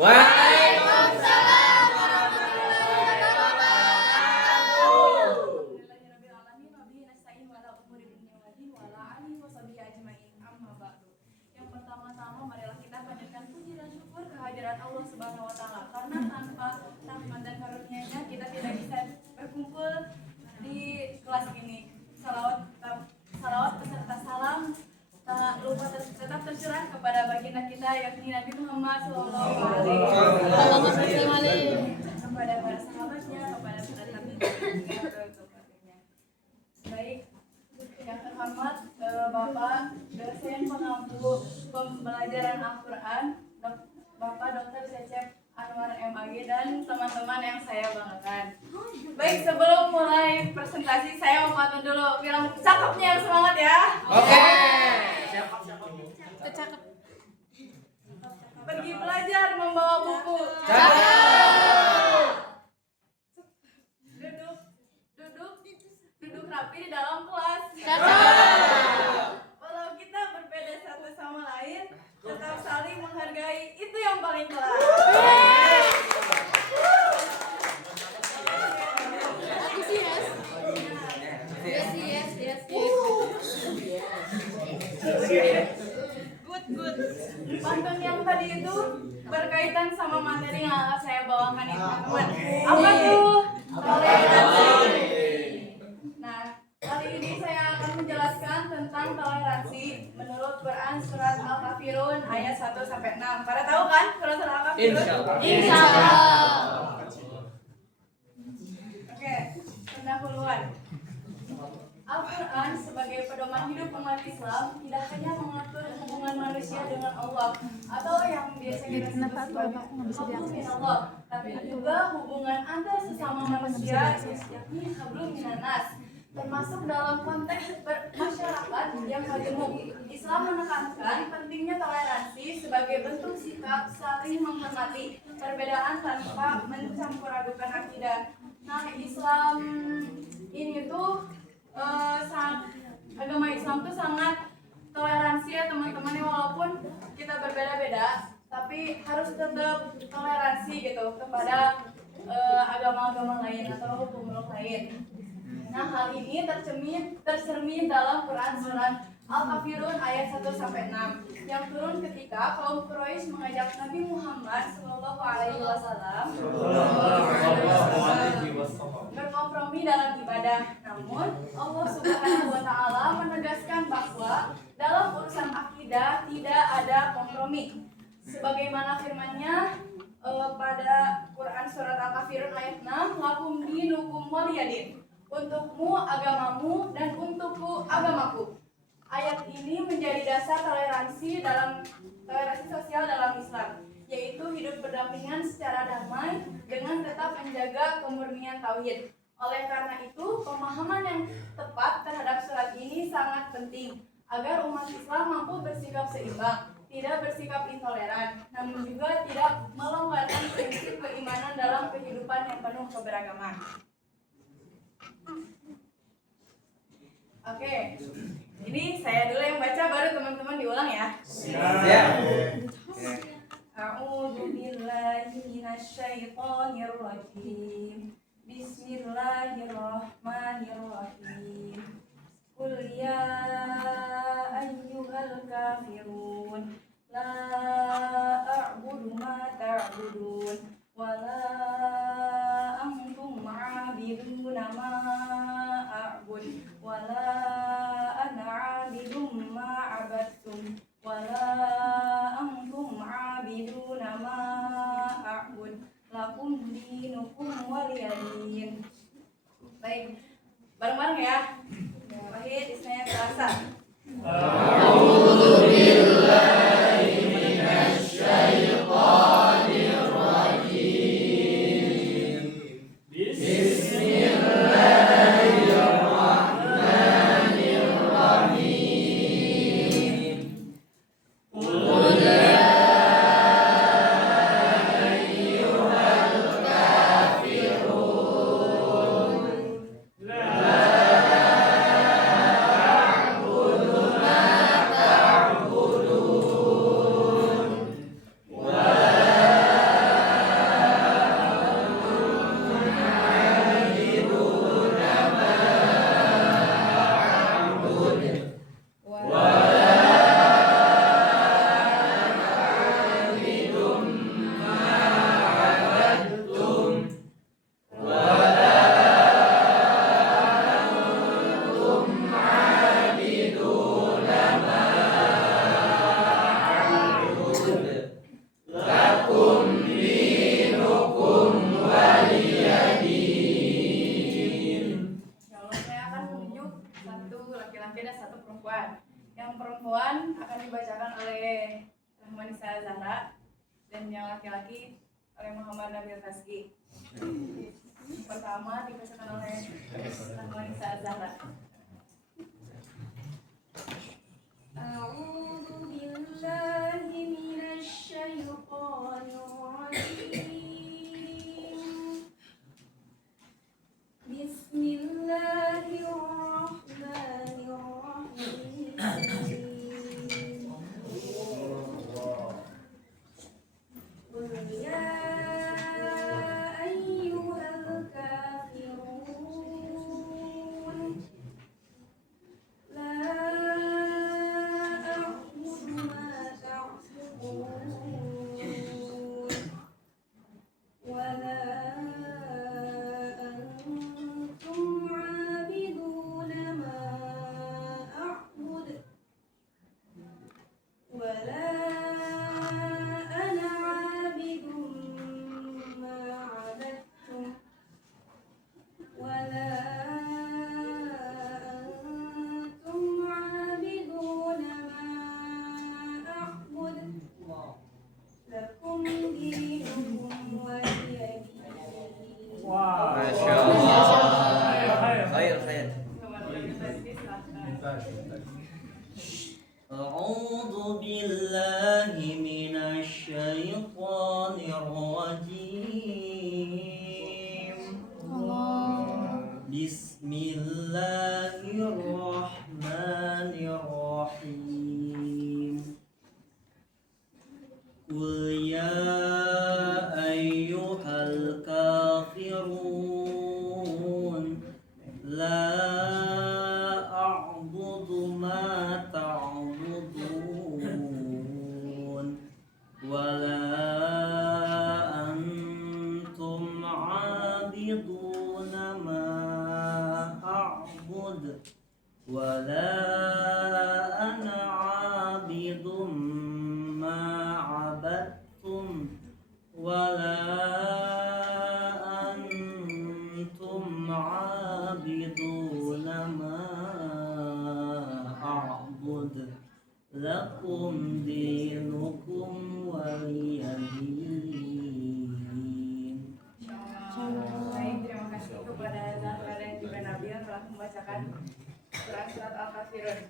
Waalaikumsalam warahmatullahi wabarakatuh. Alhamdulillahirabbil alamin wa nasta'in wa ala umuri dunya wa din wa ala alihi wa sahbihi ajmain. Amma ba'du. Yang pertama-tama marilah kita panjatkan puji dan syukur kehadiran Allah Subhanahu wa taala karena tanpa rahmat dan karunia-Nya kita tidak bisa berkumpul di kelas ini. Salawat beserta salam tak lupa tetap tercurah kepada baginda kita yakni Nabi Muhammad sallallahu alaihi wasallam, kepada para sahabatnya, kepada para tabi'in, kepada baik yang terhormat Bapak dosen pengampu pembelajaran Al-Qur'an Bapak Dr. Cecep Anwar MAG dan teman-teman yang saya banggakan. Baik, sebelum mulai presentasi saya mau pantun dulu. Bilang cakepnya yang semangat ya. Oke. Cakep. Pergi belajar membawa buku. Duduk rapi di dalam kelas. Walau kita berbeda satu sama lain, tetap saling menghargai. Itu yang paling kelas. Good. Pantun yang tadi itu berkaitan sama materi yang akan saya bawakan itu, teman-teman. Apa tuh? Toleransi. Nah, kali ini saya akan menjelaskan tentang toleransi menurut Quran surat Al-Kafirun ayat 1 sampai 6. Pada tahu kan surat Al-Kafirun? Insyaallah. Oke, pendahuluan. Al-Quran sebagai pedoman hidup umat Islam tidak hanya mengatur hubungan manusia dengan Allah atau yang biasa kita sebut sebagai hablum minallah, tapi juga hubungan antar sesama manusia yakni hablum minannas, termasuk dalam konteks masyarakat yang majemuk. Islam menekankan pentingnya toleransi sebagai bentuk sikap saling menghormati perbedaan tanpa mencampur-adukan akidah. Nah, Islam ini tuh agama Islam tuh sangat toleransi ya teman-teman, walaupun kita berbeda-beda tapi harus tetap toleransi gitu kepada agama-agama lain atau hukum lain. Nah, hal ini tercermin dalam Quran surat Al-Kafirun ayat 1 sampai 6 yang turun ketika kaum Quraisy mengajak Nabi Muhammad sallallahu alaihi wasallam berkompromi dalam ibadah. Namun Allah Subhanahu wa taala menegaskan bahwa dalam urusan akidah tidak ada kompromi. Sebagaimana firman-Nya pada Quran surat Al-Kafirun ayat 6, lakum dinukum waliyadin. Untukmu agamamu dan untukku agamaku. Ayat ini menjadi dasar toleransi sosial dalam Islam, yaitu hidup berdampingan secara damai dengan tetap menjaga kemurnian tauhid. Oleh karena itu, pemahaman yang tepat terhadap surat ini sangat penting agar umat Islam mampu bersikap seimbang, tidak bersikap intoleran, namun juga tidak melonggarkan prinsip keimanan dalam kehidupan yang penuh keberagaman. Oke, ini saya dulu yang baca, baru teman-teman diulang ya. A'udzu billahi minasyaitonir rajim. Bismillahirrahmanirrahim. Qul ya ayyuhal kafirun la a'budu ma ta'budun wa la antum 'abiduna ma a'bud wa la ana 'abidum ma 'abadtum wa la antum 'abiduna ma a'bud lakum dinukum waliyadin. Baik, bareng-bareng ya. Wahid, ismanya terasa. A'udzu billahi minasyaitonir rajim. Bismillahirrahmanirrahim. perempuan akan dibacakan oleh Rahmanisa Zahra dan yang laki-laki oleh Muhammad Nabil Rizky. Pertama dibacakan oleh Rahmanisa Zahra. A'udzu billahi minasy syaithanir rajim. Bismillahirrahmanirrahim. Qul ya ayyuhal kafirun la a'budu ma ta'budun wa la antum 'abiduna ma a'bud wa la ana 'abidun ma 'abadtum wa la antum 'abiduna ma a'bud lakum dinukum waliya din. Masya Allah. Khair. A'udzu billahi minasy syaithanir rajim. Bismillahirrahmanirrahim. Qul ya ayyuhal kafirun la a'budu ma ta'budun wa la antum 'abiduna ma a'bud wa la ana 'abidum ma 'abadtum wa la antum 'abiduna ma a'bud lakum dinukum waliyadin. Baik, terima kasih kepada Zahra dan juga Nabil telah membacakan surat Al-Kafirun.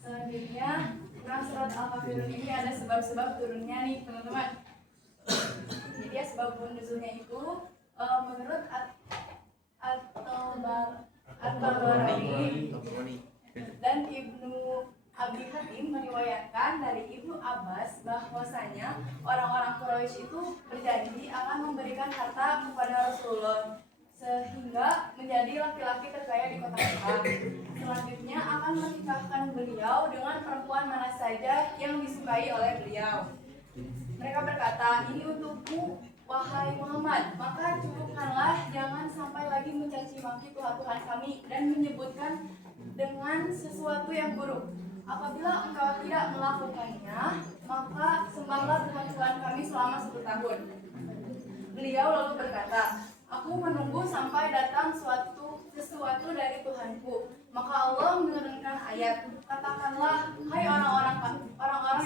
Selanjutnya, surat Al-Kafirun ini ada sebab-sebab turunnya nih teman-teman. Jadi sebab nuzulnya itu menurut At-Tabarani dan Ibnu Abi Hatim meriwayatkan dari Ibnu Abbas bahwasanya orang-orang Quraisy itu berjanji akan memberikan harta kepada Rasulullah sehingga menjadi laki-laki terkaya di kota Mekah. Selanjutnya akan menikahkan beliau dengan perempuan mana saja yang disukai oleh beliau. Mereka berkata, "Ini untukmu, wahai Muhammad, maka cukupkanlah, jangan sampai lagi mencaci maki Tuhan kami dan menyebutkan dengan sesuatu yang buruk. Apabila engkau tidak melakukannya, maka sembahlah Tuhan kami selama 1 tahun." Beliau lalu berkata, "Aku menunggu sampai datang sesuatu dari Tuhanku." Maka Allah menurunkan ayat, "Katakanlah, hai orang-orang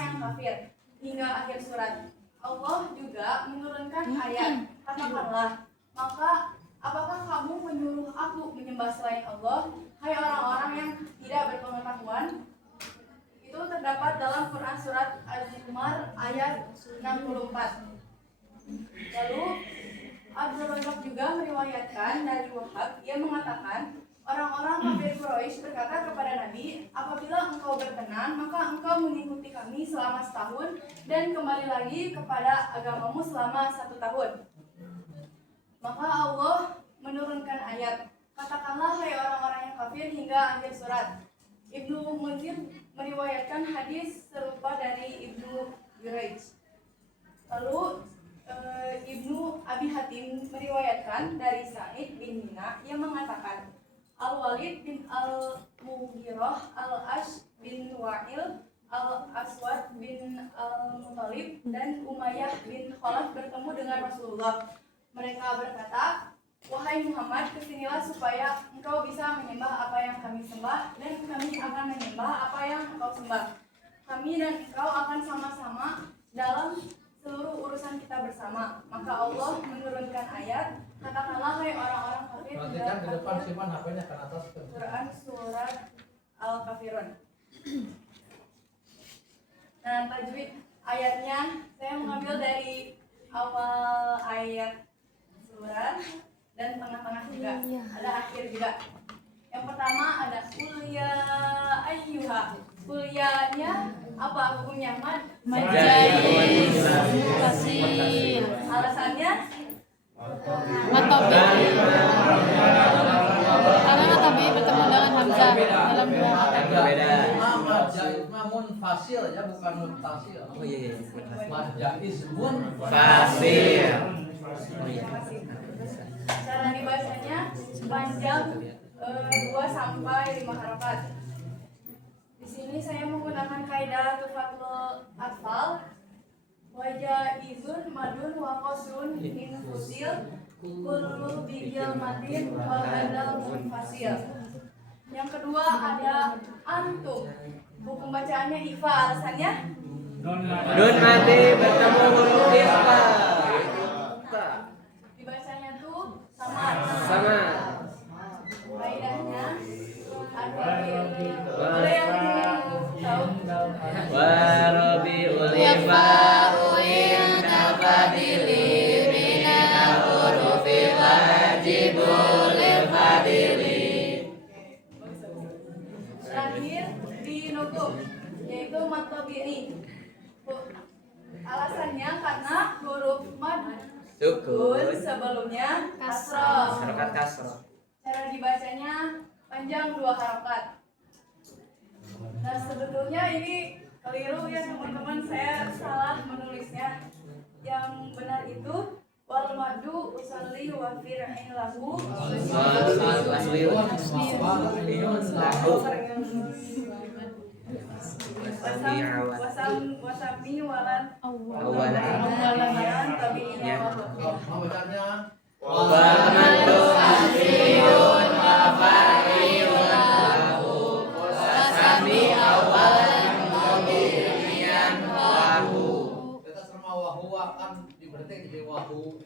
yang kafir," hingga akhir surat. Allah juga menurunkan ayat, "Katakanlah, maka apakah kamu menyuruh aku menyembah selain Allah, hai orang-orang yang tidak berpengetahuan?" Itu terdapat dalam Quran surat Az-Zumar ayat 64. Lalu Abdul Razak juga meriwayatkan dari Wahab, ia mengatakan, orang-orang kafir Quraisy berkata kepada Nabi, "Apabila engkau berkenan, maka engkau mengikuti kami selama 1 tahun dan kembali lagi kepada agamamu selama 1 tahun." Maka Allah menurunkan ayat, "Katakanlah, hai orang-orang yang kafir," hingga akhir surat. Ibnu Munzir meriwayatkan hadis serupa dari Ibnu Jurayj. Lalu Ibnu Abi Hatim meriwayatkan dari Sa'id bin Mina yang mengatakan, Al-Walid bin Al-Mughirah, Al-Ash bin Wa'il, Al-Aswad bin Al-Muttalib, dan Umayyah bin Khalaf bertemu dengan Rasulullah. Mereka berkata, Wahai Muhammad, kesinilah supaya engkau bisa menyembah apa yang kami sembah, dan kami akan menyembah apa yang engkau sembah. Kami dan engkau akan sama-sama dalam seluruh urusan kita bersama. Maka Allah menurunkan ayat, katakanlah hai orang-orang kafir. Perhatikan di depan simpan HP-nya kan atas. Quran surat Al-Kafirun. Nah, tajwid ayatnya saya mengambil dari awal ayat surat dan tengah-tengah juga. Ada akhir juga. Yang pertama ada kuliah ayyuha. Kuliahnya apa hukumnya? Majais fasil Alasannya matobi karena matobi bertemu dengan hamzah dalam dua Majais namun fasil ya, bukan mutasil. Oh iya. Majais mun Fasil. Oh iya. cara dibacanya panjang 2 sampai 5 harakat. Di sini saya menggunakan kaidah tufatul atfal. Wajah izun madun wa qasrun infusil kullu bigil madin wa badal munfasil. Yang kedua ada antum. Hukum bacaannya ifa, alasannya Nun mati bertemu huruf ifa. dibacanya tuh samar. Sama. Kaidahnya boleh yang tahu? Warabiul ifa uin tabadili minal hurufi wajibul fadili. Terakhir di nukum yaitu mad tabi'i. Alasannya karena huruf mad sukun sebelumnya kasroh. Harokat kasroh. Cara dibacanya panjang 2 harakat. Nah, sebetulnya ini keliru ya teman-teman, saya salah menulisnya. Yang benar itu wal madu usalli wa fir'in lahu wasami walan awalan tabi'ina Mau bacanya Wamadu asliun wa fa'ilun lahu wasami awalan tabi'iyan lahu. kita sama wahwa kan diberhenti jadi wahu.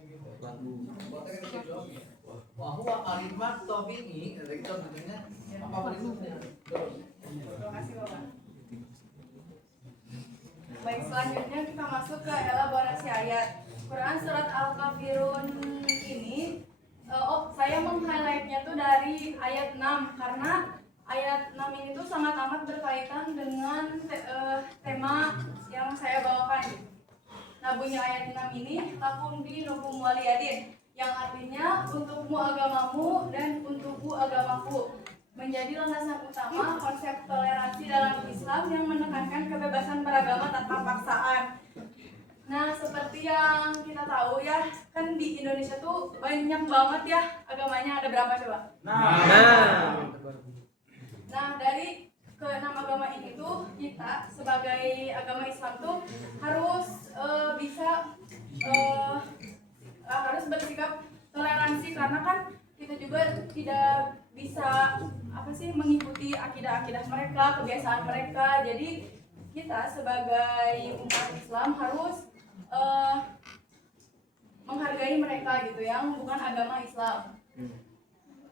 Wahwa kalimat tabi'i, kita bentuknya apa berikutnya? Terima kasih Bapak. Baik, selanjutnya kita masuk ke elaborasi ayat. Quran surat Al-Kafirun ini saya meng-highlightnya tuh dari ayat 6 karena ayat 6 ini tuh sangat amat berkaitan dengan tema yang saya bawakan. Nah, bunyi ayat 6 ini lakum dinukum waliyadin, yang artinya untukmu agamamu dan untukku agamaku, menjadi landasan utama konsep toleransi dalam Islam yang menekankan kebebasan beragama tanpa paksaan. Nah, seperti yang kita tahu ya, kan di Indonesia tuh banyak banget ya agamanya. Ada berapa coba? Nah, dari ke-6 agama ini tuh kita sebagai agama Islam tuh harus harus bersikap toleransi, karena kan kita juga tidak bisa mengikuti akidah-akidah mereka, kebiasaan mereka. Jadi kita sebagai umat Islam harus menghargai mereka gitu yang bukan agama Islam.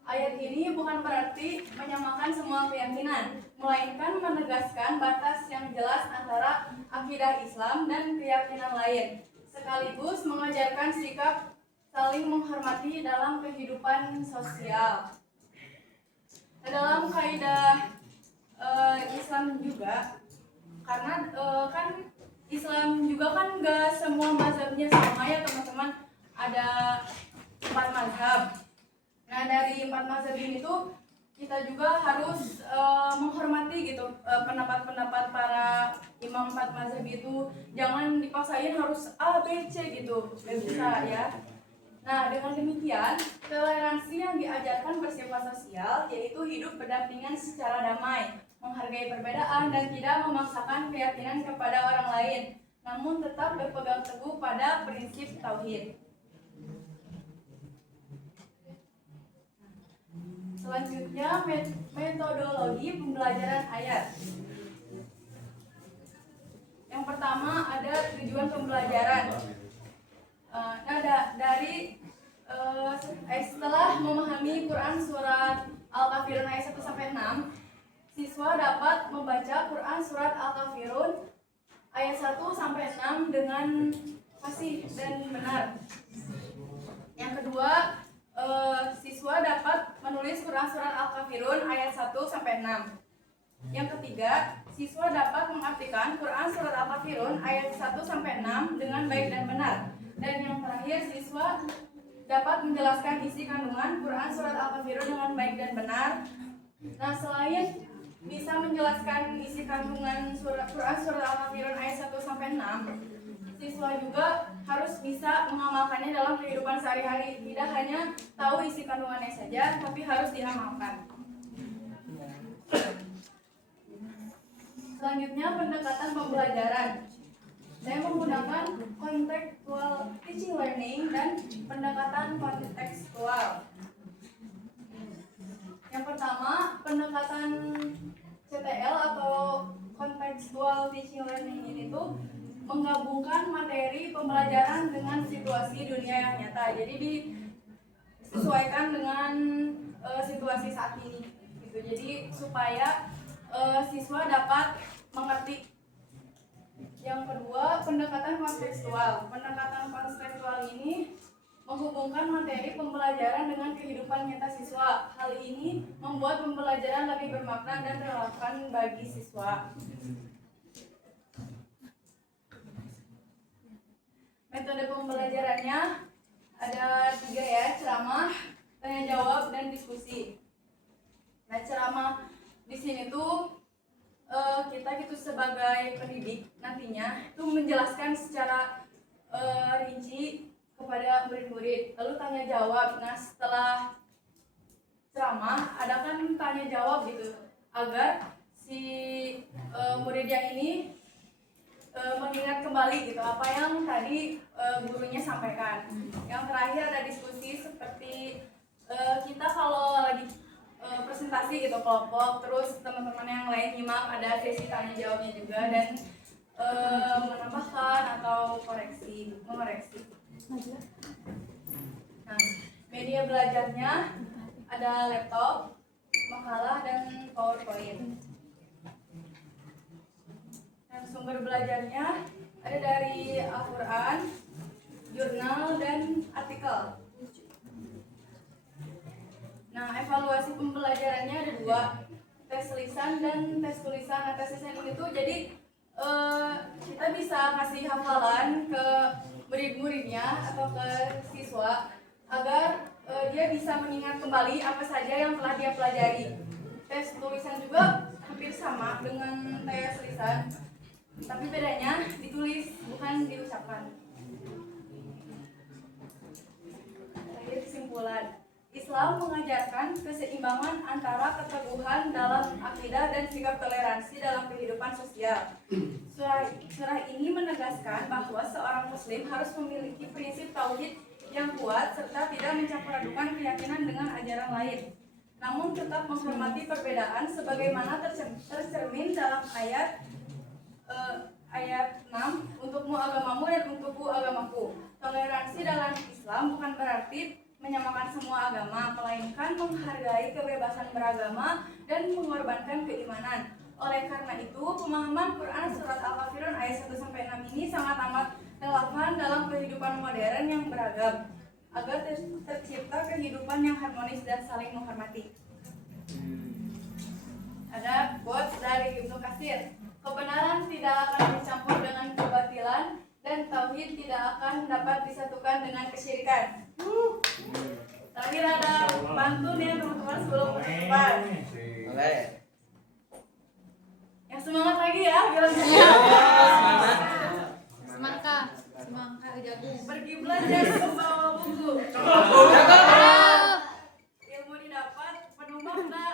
Ayat ini bukan berarti menyamakan semua keyakinan, melainkan menegaskan batas yang jelas antara akidah Islam dan keyakinan lain, sekaligus mengajarkan sikap saling menghormati dalam kehidupan sosial. Dalam kaidah Islam juga, karena kan Islam juga kan gak semua mazhabnya sama ya teman-teman, ada 4 mazhab. Nah, dari 4 mazhab ini tuh kita juga harus menghormati gitu pendapat-pendapat para imam 4 mazhab itu. Jangan dipaksain harus A, B, C gitu, gak bisa ya. Nah, dengan demikian toleransi yang diajarkan bersifat sosial, yaitu hidup berdampingan secara damai, menghargai perbedaan dan tidak memaksakan keyakinan kepada orang lain, namun tetap berpegang teguh pada prinsip tauhid. Selanjutnya metodologi pembelajaran ayat. Yang pertama ada tujuan pembelajaran. Setelah memahami Quran surat Al-Kafirun ayat 1 sampai 6, siswa dapat membaca Quran surat Al-Kafirun ayat 1 sampai 6 dengan fasih dan benar. Yang kedua, siswa dapat menulis Quran surat Al-Kafirun ayat 1 sampai 6. Yang ketiga, siswa dapat mengartikan Quran surat Al-Kafirun ayat 1 sampai 6 dengan baik dan benar. Dan yang terakhir, siswa dapat menjelaskan isi kandungan Quran surat Al-Kafirun dengan baik dan benar. Nah, selain bisa menjelaskan isi kandungan Quran surat Al-Kafirun ayat 1 sampai 6, siswa juga harus bisa mengamalkannya dalam kehidupan sehari-hari. Tidak hanya tahu isi kandungannya saja, tapi harus diamalkan. Selanjutnya, pendekatan pembelajaran. Saya menggunakan contextual teaching learning dan pendekatan kontekstual. Yang pertama, pendekatan CTL atau contextual teaching learning ini tuh menggabungkan materi pembelajaran dengan situasi dunia yang nyata. Jadi disesuaikan dengan situasi saat ini gitu. Jadi supaya siswa dapat mengerti. Yang kedua, pendekatan kontekstual. Pendekatan kontekstual ini menghubungkan materi pembelajaran dengan kehidupan nyata siswa. Hal ini membuat pembelajaran lebih bermakna dan relevan bagi siswa. Metode pembelajarannya ada 3 ya, ceramah, tanya jawab, dan diskusi. Nah, ceramah di sini tuh kita gitu sebagai pendidik nantinya tuh menjelaskan secara rinci kepada murid-murid. Lalu tanya jawab. Nah, setelah ceramah ada kan tanya jawab gitu agar si murid yang ini mengingat kembali gitu apa yang tadi gurunya sampaikan. Yang terakhir ada diskusi seperti kita kalau lagi presentasi gitu kelompok, terus teman-teman yang lain nyimak, ada sesi tanya jawabnya juga dan menambahkan atau mengoreksi. Nah, media belajarnya ada laptop, makalah, dan PowerPoint. Dan sumber belajarnya ada dari Al-Quran, jurnal, dan artikel. Nah, evaluasi pembelajarannya ada 2, tes lisan dan tes tulisan. Nah, tes lisan ini tuh jadi kita bisa kasih hafalan ke murid-muridnya atau ke siswa agar dia bisa mengingat kembali apa saja yang telah dia pelajari. Tes tulisan juga hampir sama dengan tes lisan, tapi bedanya ditulis bukan diucapkan. Terakhir, kesimpulan. Islam mengajarkan keseimbangan antara keteguhan dalam akidah dan sikap toleransi dalam kehidupan sosial. Surah ini menegaskan bahwa seorang muslim harus memiliki prinsip tauhid yang kuat serta tidak mencampur adukan keyakinan dengan ajaran lain. Namun tetap menghormati perbedaan sebagaimana tercermin dalam ayat 6, untukmu agamamu dan untukku agamaku. Toleransi dalam Islam bukan berarti menyamakan semua agama, melainkan menghargai kebebasan beragama dan mengorbankan keimanan. Oleh karena itu, pemahaman Quran surat Al-Kafirun ayat 1-6 ini sangat amat relevan dalam kehidupan modern yang beragam, agar tercipta kehidupan yang harmonis dan saling menghormati. Ada quotes dari Ibnu Katsir. Kebenaran tidak akan bercampur dengan kebatilan dan tauhid tidak akan dapat disatukan dengan kesyirikan. Terakhir ada pantun ya teman-teman sebelum penutupan. Boleh. Yang semangat lagi ya, bilang Semangka jagung. pergi belajar membawa buku. Ilmu didapat, penuh makna.